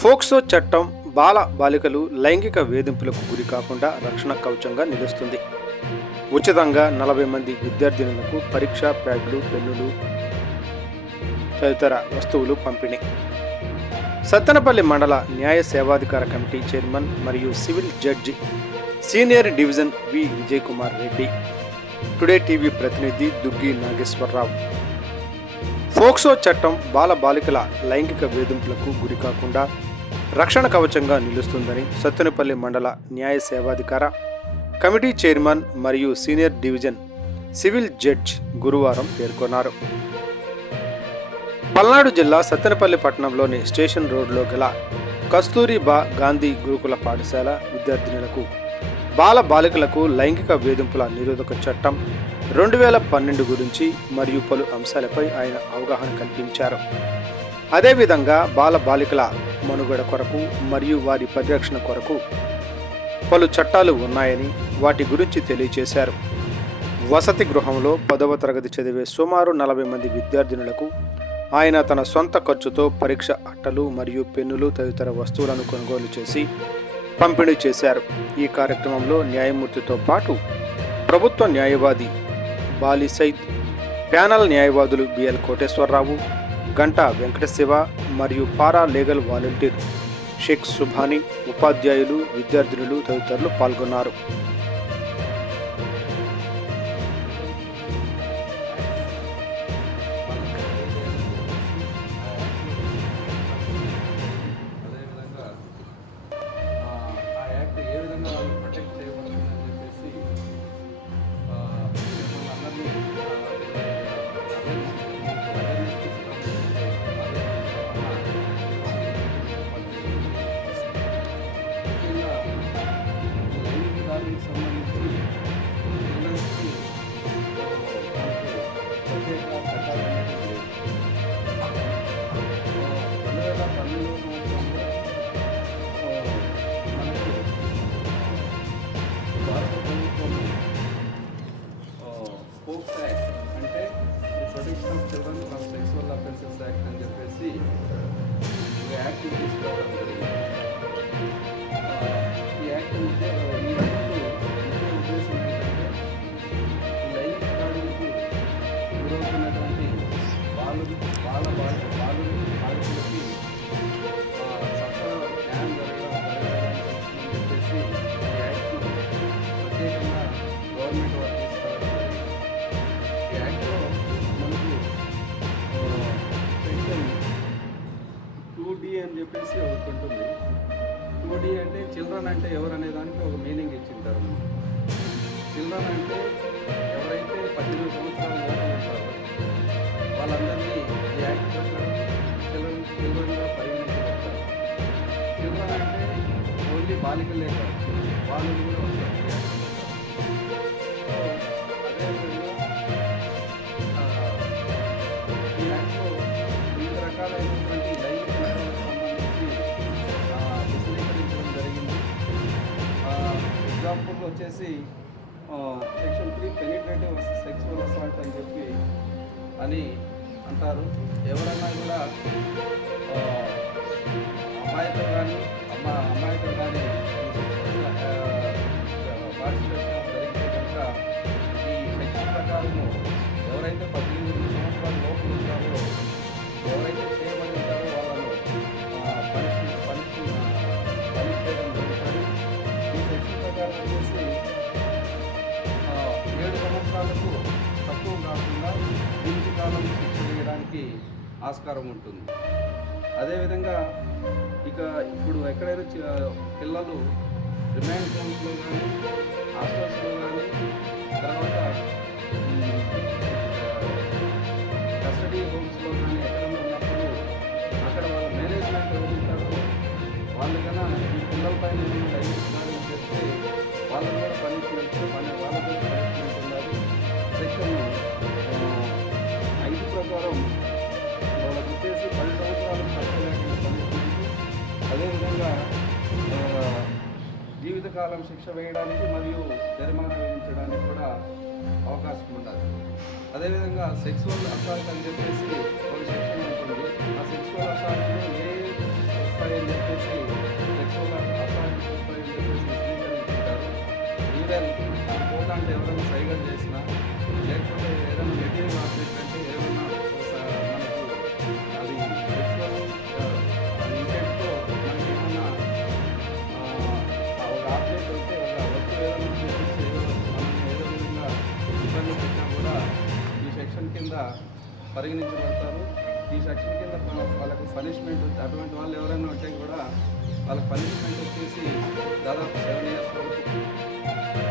POCSO చట్టం బాల బాలికలు లైంగిక వేధింపులకు గురి కాకుండా రక్షణ కవచంగా నిలుస్తుంది. ఉచితంగా 40 మంది విద్యార్థినులకు పరీక్ష ప్యాడ్లు, పెన్నులు తదితర వస్తువులు పంపిణీ. సత్తెనపల్లి మండల న్యాయ సేవాధికార కమిటీ చైర్మన్ మరియు సివిల్ జడ్జి సీనియర్ డివిజన్ వి విజయ్ కుమార్ రెడ్డి, టుడే టీవీ ప్రతినిధి దుగ్గి నాగేశ్వరరావు. ఫోక్సో చట్టం బాల బాలికల లైంగిక వేధింపులకు గురి కాకుండా రక్షణ కవచంగా నిలుస్తుందని సత్తెనపల్లి మండల న్యాయ సేవాధికార కమిటీ చైర్మన్ మరియు సీనియర్ డివిజన్ సివిల్ జడ్జ్ గురువారం పేర్కొన్నారు. పల్నాడు జిల్లా సత్తెనపల్లి పట్టణంలోని స్టేషన్ రోడ్లో గల కస్తూరిబా గాంధీ గురుకుల పాఠశాల విద్యార్థినులకు బాల బాలికలకు లైంగిక వేధింపుల నిరోధక చట్టం 2012 గురించి మరియు పలు అంశాలపై ఆయన అవగాహన కల్పించారు. అదేవిధంగా బాల బాలికల మనుగడ కొరకు మరియు వారి పరిరక్షణ కొరకు పలు చట్టాలు ఉన్నాయని వాటి గురించి తెలియజేశారు. వసతి గృహంలో 10వ తరగతి చదివే సుమారు 40 మంది విద్యార్థినులకు ఆయన తన సొంత ఖర్చుతో పరీక్ష అట్టలు మరియు పెన్నులు తదితర వస్తువులను కొనుగోలు చేసి పంపిణీ చేశారు. ఈ కార్యక్రమంలో న్యాయమూర్తితో పాటు ప్రభుత్వ న్యాయవాది బాలి సైద్, ప్యానల్ న్యాయవాదులు బిఎల్ కోటేశ్వరరావు, గంటా వెంకటశివ మరియు para legal volunteer Sheikh Subhani, ఉపాధ్యాయులు, విద్యార్థినులు తదితరులు పాల్గొన్నారు. Protection of children from sexual offences act అని చెప్పేసి ఒక యాక్ట్ తీసుకోవడం జరిగింది. ఈ యాక్ట్ ఈ ఉద్దేశం ఏంటంటే లైంగిక దాడులకు గురవుతున్నటువంటి బాలులకి సత్వర న్యాయం జరగడానికి చెప్పేసి ఈ యాక్ట్ను ప్రత్యేకంగా గవర్నమెంట్ వారు తీసుకురావడం జరిగింది. ఈ యాక్ట్లో సెక్షన్ 2D అని చెప్పేసి ఒకటి ఉంటుంది. 2D అంటే చిల్డ్రన్ అంటే ఎవరనే దానికి ఒక మీనింగ్ ఇచ్చింటారు. చిల్డ్రన్ అంటే ఎవరైతే 18 సంవత్సరాల లోపల ఉంటారో వాళ్ళందరినీ ఈ యాక్ట్ ప్రకారం చిల్డ్రన్గా పరిగణించబడతారు. చిల్డ్రన్ అంటే ఓన్లీ బాలికలే కాదు, వాళ్ళు కూడా వస్తారు. అదేవిధంగా ఈ యాక్ట్లో వివిధ రకాలైనటువంటి లైంగిక నేరాలకు సంబంధించి విశదీకరించడం జరిగింది. ఎగ్జాంపుల్ వచ్చేసి సెక్షన్ 3 పెనిట్రేటివ్ సెక్సువల్ అసాల్ట్ అని చెప్పి అని అంటారు. ఎవరైనా కూడా అమ్మాయితో కానీ అమ్మాయితో కానీ పార్టిసిపేషన్ జరిగితే కనుక ఈ సెక్షన్ ప్రకారము ఎవరైతే 18 సంవత్సరాల లోపల ఉంటారో ఎవరైతే చేయబడి ఉంటారో వాళ్ళను పనిష్ చేయడం జరుగుతుంది. ఈ సెక్షన్ ప్రకారం వచ్చేసి 7 సంవత్సరాలకు తక్కువ కాకుండా జీవిత కాలం శిక్ష వేయడానికి ఆస్కారం ఉంటుంది. అదేవిధంగా ఇక ఇప్పుడు ఎక్కడైనా పిల్లలు రిమాండ్ హోమ్స్లో కానీ హాస్టల్స్లో కానీ తర్వాత కస్టడీ హోమ్స్లో కానీ ఎక్కడైనా ఉన్నప్పుడు అక్కడ వాళ్ళ మేనేజ్మెంట్ ఎవరు ఉంటారో వాళ్ళు కన్నా ఈ పిల్లలపైన ఏమైనా లైసెన్స్ దాడులు చేస్తే వాళ్ళని కూడా పనిష్మెంట్ వాళ్ళకు కూడా పనిష్మెంట్ ఉండాలి. సెక్షన్ 5 ప్రకారం వాళ్ళకి వచ్చేసి 10 సంవత్సరాలకు తక్కువ లేకుండా పనిష్మెంట్, అదేవిధంగా జీవితకాలం శిక్ష వేయడానికి మరియు జరిమానా విధించడానికి కూడా అవకాశం ఉండాలి. అదేవిధంగా సెక్సువల్ అసాల్ట్ అని చెప్పేసి ఒక సెక్షన్ ఉంటుంది. ఆ సెక్సువల్ అసాల్ట్లో ఏ స్థాయి అని చెప్పేసి పరిగణించబడతారు. ఈ సెక్షన్ కింద వాళ్ళకు పనిష్మెంట్, అటువంటి వాళ్ళు ఎవరైనా ఉంటే కూడా వాళ్ళకి పనిష్మెంట్ వచ్చేసి దాదాపు 7 years వరకు